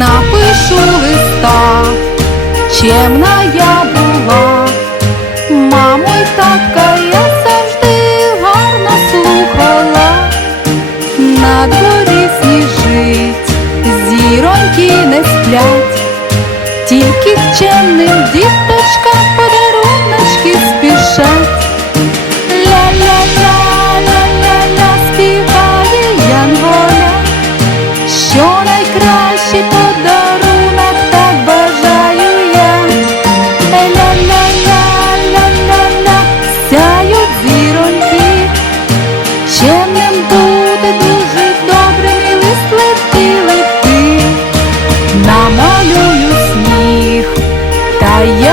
напишу листа, чемна я була, мамой така я завжди гарно слухала, на дворі сніжить, зіроньки не сплять, тільки чемним діточкам.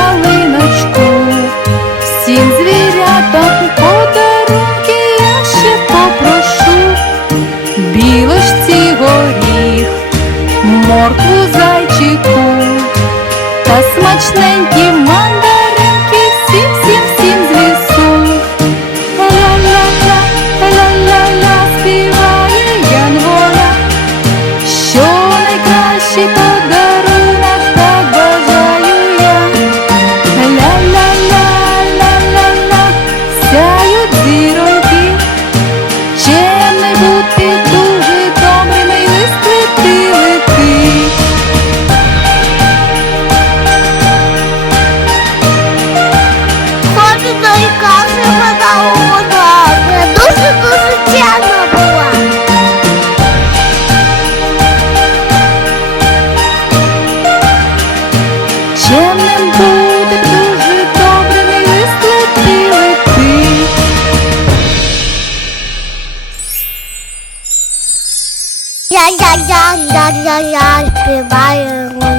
Ялиночку, всім звірятам подарунки я ще попрошу. Білочці горіх, моркву зайчику та смачненькі Чемним буде дуже добрим і лист лети, лети. Я я я я я я співаю